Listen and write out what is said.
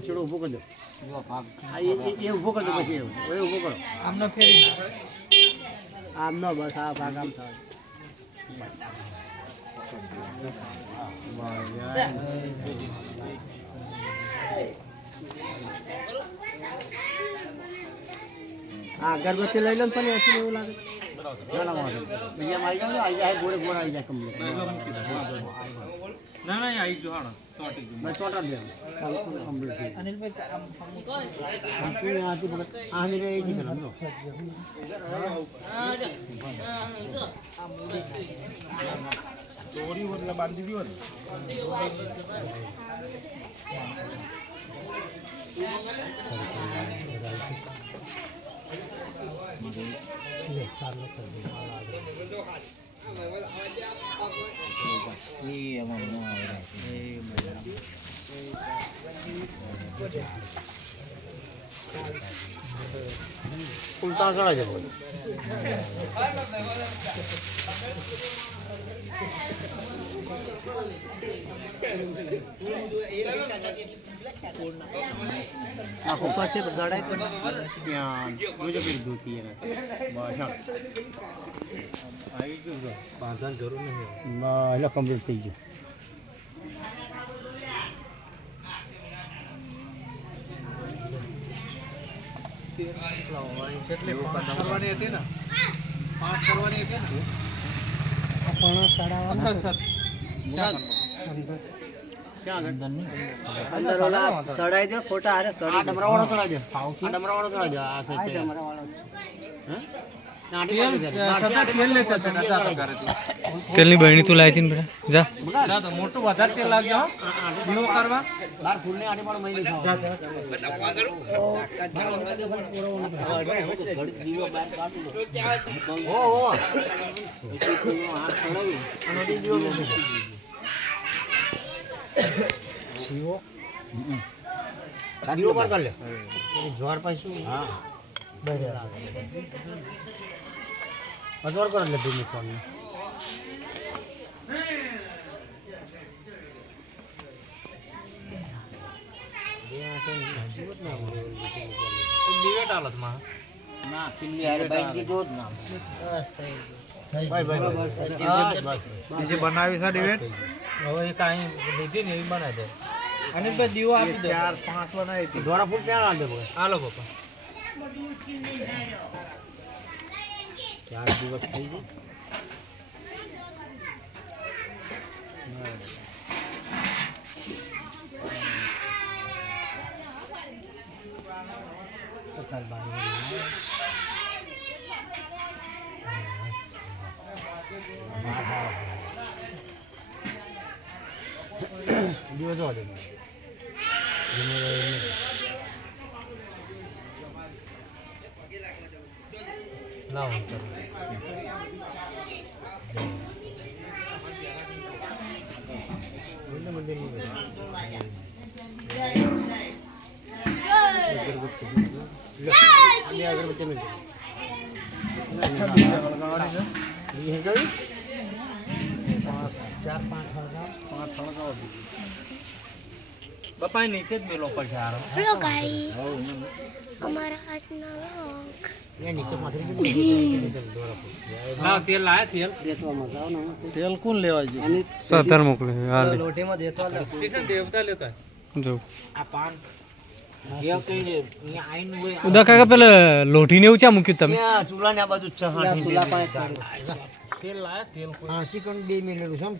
છેડો ઉભો કરજો એ ઉભો કરજો પછી ઉભો કરો આમનો ફેરી આમનો બસ આ ભાગ આમ થાય હા અગરબત્તી લઈ લો ને પણ એસી એવું લાગે બીજા આવી જાય ગોળે ગોળ આવી જાય કમ્પ્લીટ ના ના આવી જો હાડો ચોટી જો બસ ચોટા દે કમ્પ્લીટ અનિલભાઈ આ મેરે એ જી કરો ચોરી એટલે બાંધી દીયો ને ઉલટા ચડા જાય આખો પાસે જડાય તો ત્યાં જોજો પેલી ધોતી એને બસ આવી ગયું બાંધવાની જરૂર નહીં એટલે કમ્પ્લીટ થઈ ગયું એટલે 5 કરવાની હતી ને 5 કરવાની હતી ને પણ ચડાવવા અંદર ઓલા સડાઈ દે ફોટા આરે સડાઈ ડમરાવાળો ચડાઈ દે આ ડમરાવાળો ચડાઈ દે આ છે ડમરાવાળો તેલની બહેણી તું લાવી હતી ને બેટા જા તો મોટું વધારે તેલ લાગજો હો દીવો કરવા બાર ફૂલને આડે પણ મહિને ખાવ દીવો બાર કાઢું હો હો હાથ ચડાવી અને દીવો દીવો દીવો પર કર લે જોર પાછું હા બરાબર અજવાર કર લે દીને ફોન દિવેટ હાલત માં ના કિલ્લી હારે બાઈક કી દોડ ના ભાઈ ભાઈ જે બનાવી છે દિવેટ હવે એ કાંઈ લીધી ને એવી બનાવી દે અને પછી દીવો આપી દે 4 5 બનાવી હતી દોરા ફૂલ ક્યાં આલે ભાઈ હાલો પપ્પા 4 દિવસ થઈ ગઈ દિવસ જોવા દે લાવો બાપા નીચે જ મેલો પર છે हेलो गाइस हमारा आज व्लॉग ये नीचे माथरी के दौरा फूल ના તેલ લાય તેલ દેતવા મજા આવે ને તેલ કોણ લેવા છે અને સતર મોકલે હાલે લોટીમાં દેતવા લે કિશન દેવતા લેતા જો આ પાન એ કઈ અહીંયા આઈન હોય ઉદા કાકા પેલા લોઢીને એવું ચા મૂક્યું તમે ત્યાં ચૂલા ને આ બાજુ છે હા ચૂલા પાસે તેલ લાય તેલ હા ચિકન 2 મિનિટ છે